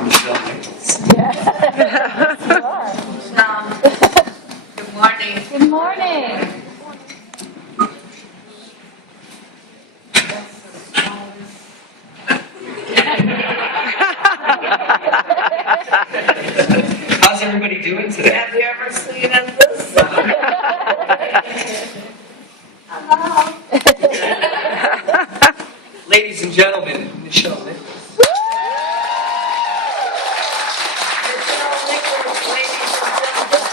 Nichelle Nichols. Yes, you are. Good morning. Good morning. How's everybody doing today? Have you ever seen this? Hello. Ladies and gentlemen, Nichelle Nichols. Nichelle Nichols, ladies and gentlemen.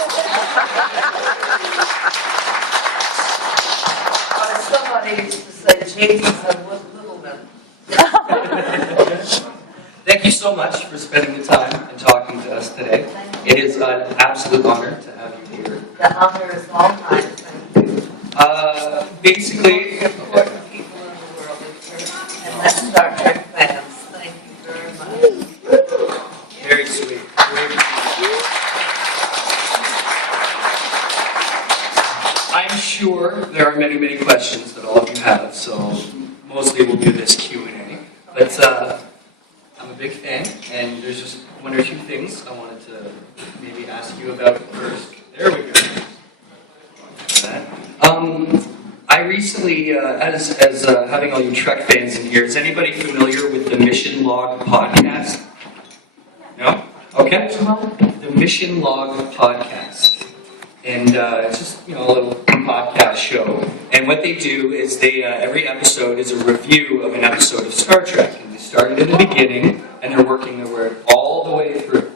Somebody used to say Jesus and was little men. Thank you so much for spending the time and talking to us today. It is an absolute honor to have you here. The honor is all mine. Thank you. Basically, Important people in the world, and that's Star Trek fans. Thank you very much. very sweet. I'm sure there are many, many questions that all of you have, so mostly we'll do this Q&A. But I'm a big fan, and there's just one or two things I wanted to maybe ask you about first. There we go. I recently, as having all you Trek fans in here, is anybody familiar with the Mission Log podcast? No? Okay. The Mission Log podcast. And it's just, a little podcast show. And what they do is they, every episode is a review of an episode of Star Trek. And they started in the beginning, and they're working their way all the way through.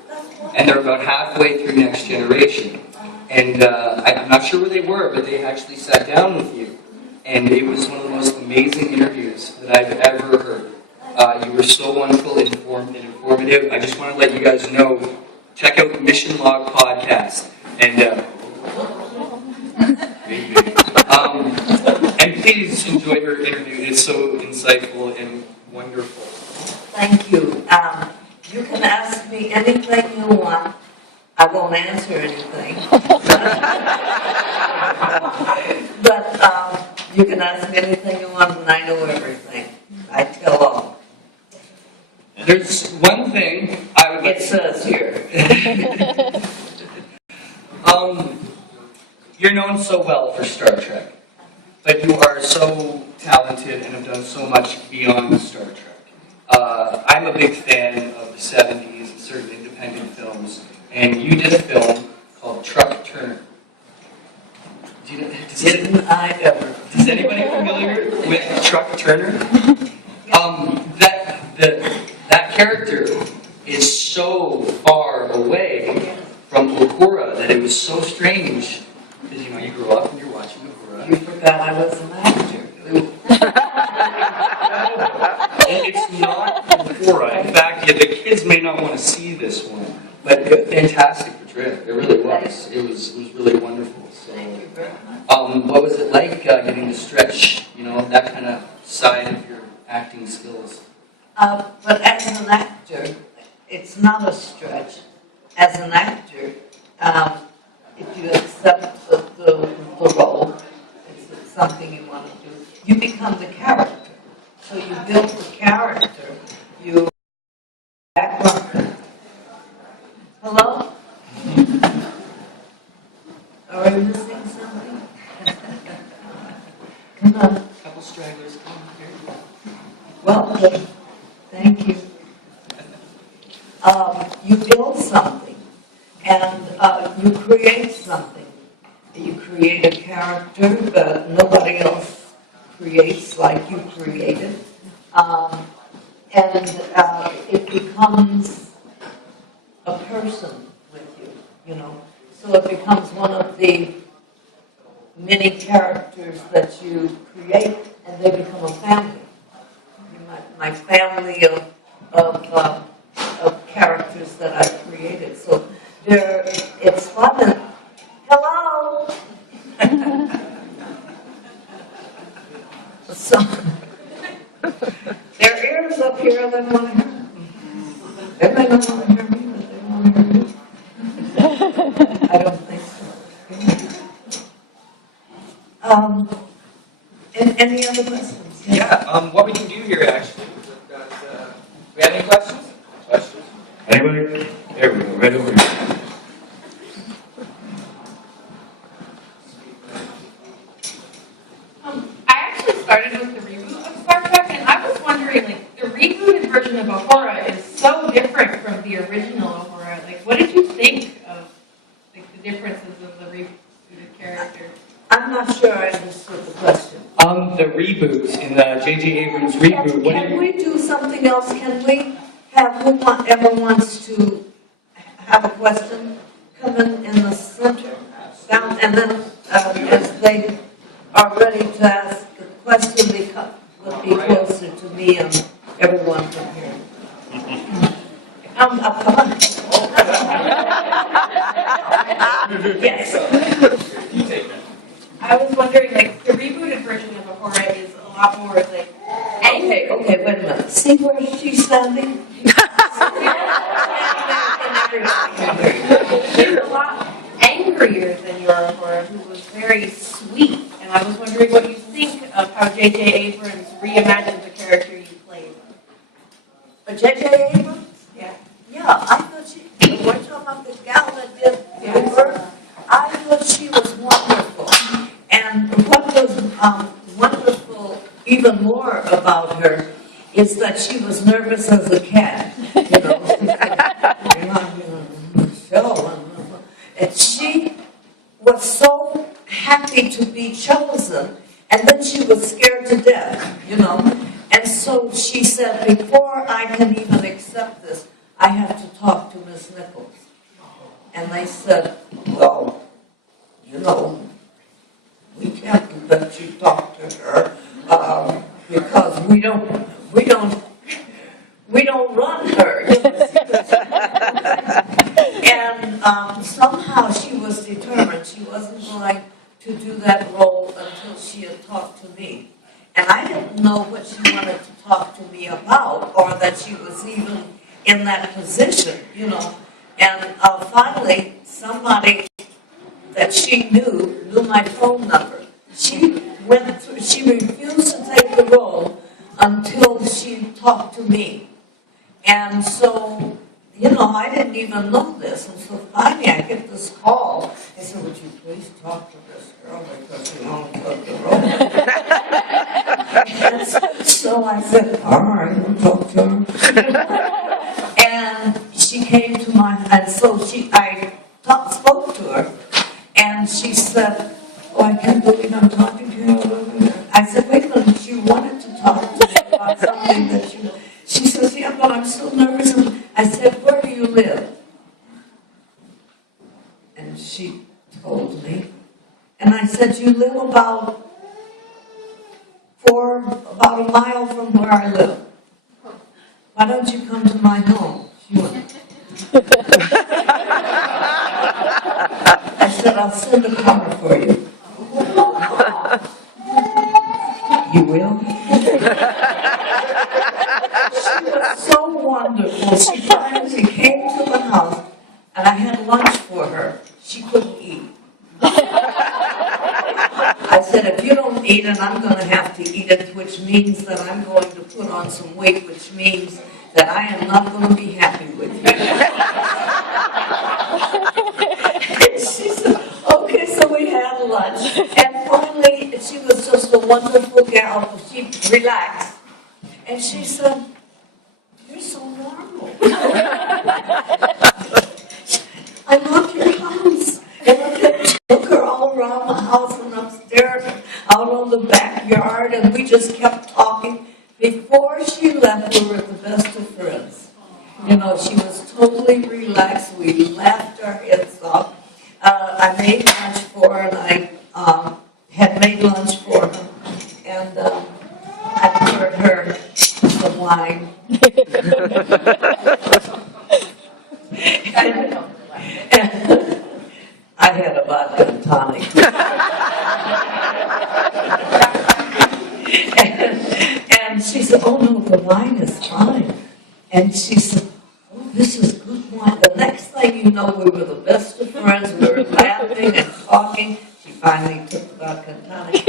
And they're about halfway through Next Generation. And I'm not sure where they were, but they actually sat down with you. And it was one of the most amazing interviews that I've ever heard. You were so wonderful, informed, and informative. I just want to let you guys know, check out the Mission Log podcast. And and please enjoy her interview. It's so insightful and wonderful. Thank you. You can ask me anything you want. I won't answer anything. But you can ask me anything you want, and I know everything. I tell all. There's one thing I would like It says here. You're known so well for Star Trek, but you are so talented and have done so much beyond Star Trek. I'm a big fan of the 70s and certain independent films, and you did a film called Truck Turner. Didn't I ever? Is anybody familiar with Truck Turner? That character is so far away from Uhura that it was so strange. Because you grew up and you're watching Uhura. You forgot I was an actor. And it's not Uhura. In fact, the kids may not want to see this one, but fantastic portrayal. It really was. It was really wonderful. So, Thank you very much. what was it like getting to stretch, that kind of side of your acting skills? But as an actor, it's not a stretch. As an actor, if you accept the role, it's something you want to do, you become the character. So you build the character, you background. Hello? Are we missing something? Come on. A couple stragglers come here. Well, thank you. You build something, and you create something. You create a character that nobody else creates like you created, and it becomes a person with you, So it becomes one of the many characters that you create, and they become a family. My family of characters that I created. So it's fun. And, hello. So there are ears up here that want to hear me. They may not want to hear me, but they want to hear you. I don't think so. And any other questions? Yeah. What we can do here actually is we have any questions? Questions? Any Anybody? There we go, right over here. I actually started with the reboot of Star Trek, and I was wondering, like, the rebooted version of Uhura is so different from the original Uhura. Like, what did you think of, like, the differences of the rebooted character? I'm not sure I understood the question. The reboot in the J.J. Abrams reboot. What do Can you? we do something else? Can we have whoever wants to have a question come in the center down, and then as they are ready to ask a question, they would be closer to me and everyone from here. Come on. Yes. I was wondering, like, the rebooted version of Uhura is a lot more, like, angry. Okay, wait a minute. See where she's standing? She's a lot angrier than your Uhura, who was very sweet. And I was wondering what you think of how J.J. Abrams reimagined the character you played. J.J. Abrams? Yeah. Yeah, I thought we're talking about the gal that did her. I thought she was wonderful. And what was wonderful even more about her is that she was nervous as a cat. You know, and she was so happy to be chosen, and then she was scared to death, you know. And so she said, before I can even accept this, I have to talk to Miss Nichols. And they said, well, you know, we can't let you talk to her because we don't run her. And somehow she was determined she wasn't going to do that role until she had talked to me. And I didn't know what she wanted to talk to me about, or that she was even in that position, you know. And finally, somebody that she knew my phone number. She refused to take the role until she talked to me. And so, you know, I didn't even know this. And so finally I get this call. I said, would you please talk to this girl because she won't take the role. And so I said, all right, we'll talk to her. And she came to and so I spoke to her. And she said, oh, I can't believe I'm talking to you. I said, wait a minute, you wanted to talk to me about something that you... She says, yeah, but I'm so nervous. And I said, where do you live? And she told me. And I said, you live about a mile from where I live. Why don't you come to my home? She went. I said, I'll send a car for you. You will? She was so wonderful. She finally came to the house, and I had lunch for her. She couldn't eat. I said, if you don't eat it, I'm going to have to eat it, which means that I'm going to put on some weight, which means that I am not going to be happy with you. And she said, okay, so we had lunch. And finally, she was just a wonderful gal. She relaxed. And she said, you're so normal. I love your house. And I took her all around the house and upstairs, out on the backyard, and we just kept talking. Before she left, we were the best of friends. You know, she was totally relaxed. We laughed our heads off. I made lunch for her, and I had made lunch for her. And I poured her some wine. and I had a vodka and tonic. and she said, oh no, the wine is fine. And she said, oh, this is good wine. The next thing you know, we were the best of friends. We were laughing and talking. She finally took the vodka and tonic.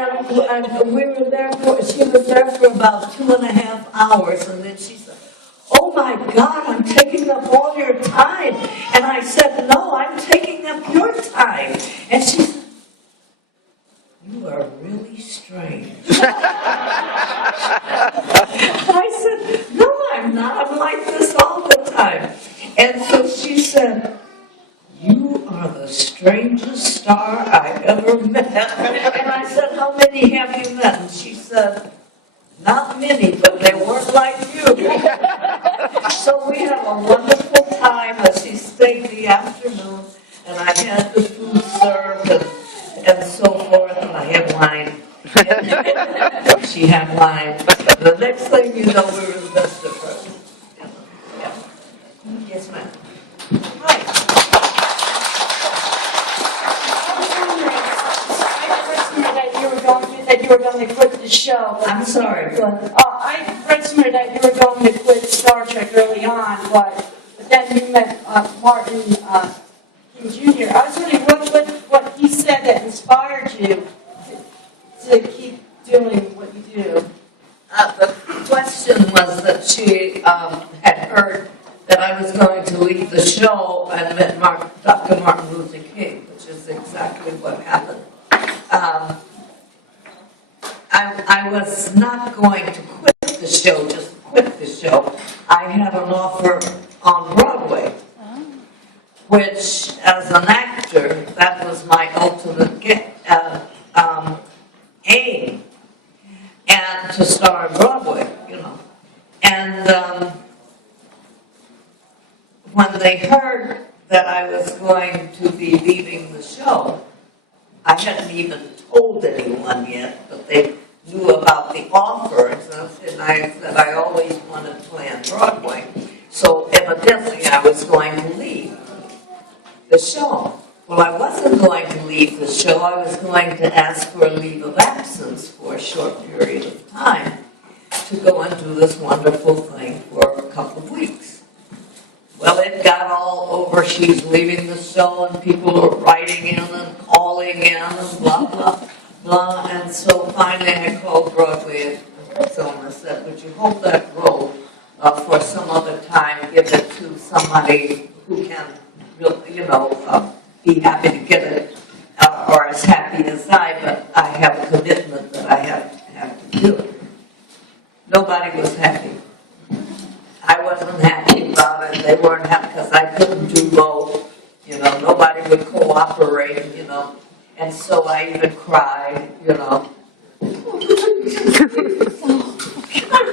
And we were there she was there for about 2.5 hours, and then she said, "Oh my God, I'm taking up all your time." And I said, "No, I'm taking up your time." And she said, "You are really strange." I said, "No, I'm not. I'm like this all the time." And so she said, "You are the strangest star I ever met." And I said, "How many have you met?" And she said, "Not many, but they weren't like you." So we had a wonderful time as she stayed the afternoon, and I had the food served and so forth, and I had wine. And she had wine. The next thing you know, we were the best of friends. Yeah. Yes, ma'am. Hi. That you were going to quit the show. I'm sorry. I read somewhere that you were going to quit Star Trek early on, but then you met Martin King Jr. I was wondering what he said that inspired you to keep doing what you do. The question was that she had heard that I was going to leave the show and met Dr. Martin Luther King, which is exactly what happened. I was not going to quit the show, just quit the show. I had an offer on Broadway, which, as an actor, that was my ultimate aim, and to star on Broadway, you know. And when they heard that I was going to be leaving the show, I hadn't even told anyone yet, but they knew about the offers, and I said I always wanted to play on Broadway. So evidently I was going to leave the show. Well, I wasn't going to leave the show. I was going to ask for a leave of absence for a short period of time to go and do this wonderful thing for a couple of weeks. Well, it got all over. She's leaving the show, and people are writing in and calling in and blah, blah, blah. And so finally I called Broadway and someone said, "Would you hold that role for some other time, give it to somebody who can, you know, be happy to get it, or as happy as I, but I have a commitment that I have to do it." Nobody was happy. I wasn't happy about it. They weren't happy because I couldn't do both. You know, nobody would cooperate, you know. And so I even cried, you know. I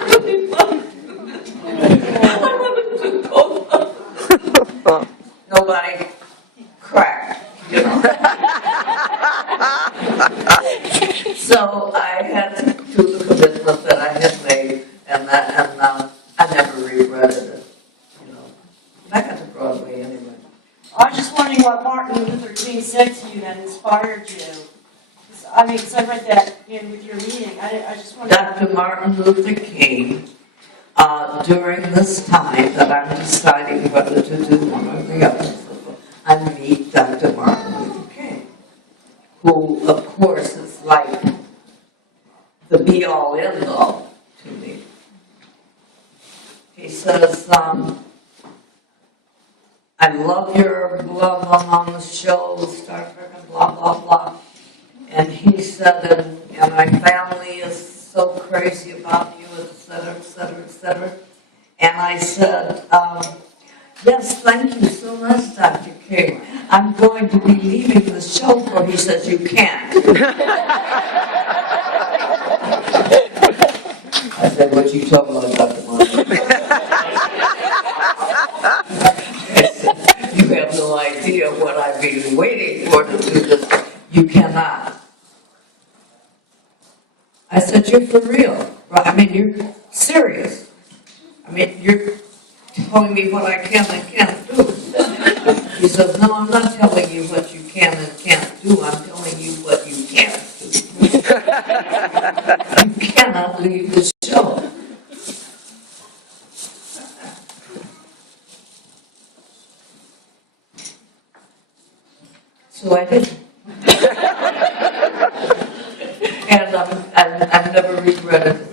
really love I wanted to go. Nobody cracked, you know. So I had to do the commitment that I had made, and I never regretted it, you know. I got to Broadway anyway. I was just wondering what Martin Luther King said to you that inspired you. I mean, because I read that with your meeting. I just wondered. Dr. Martin Luther King, during this time that I'm deciding whether to do one or the other, I meet Dr. Martin Luther King, who, of course, is like the be-all, end-all to me. He says, "I love your blah, blah, on the show, Star Trek, and blah, blah, blah." And he said, and my family is so crazy about you, et cetera, et cetera, et cetera. And I said, "Yes, thank you so much, Dr. King. I'm going to be leaving the show for," he says, "You can't." I said, "What you talking about, Dr. Martin?" I said, "You have no idea what I've been waiting for to do this. You cannot." I said, "You're for real, right? I mean, you're serious. I mean, you're telling me what I can and can't do." He says, "No, I'm not telling you what you can and can't do. I'm telling you what you can't do. You cannot leave the show." So I did. And I've never regretted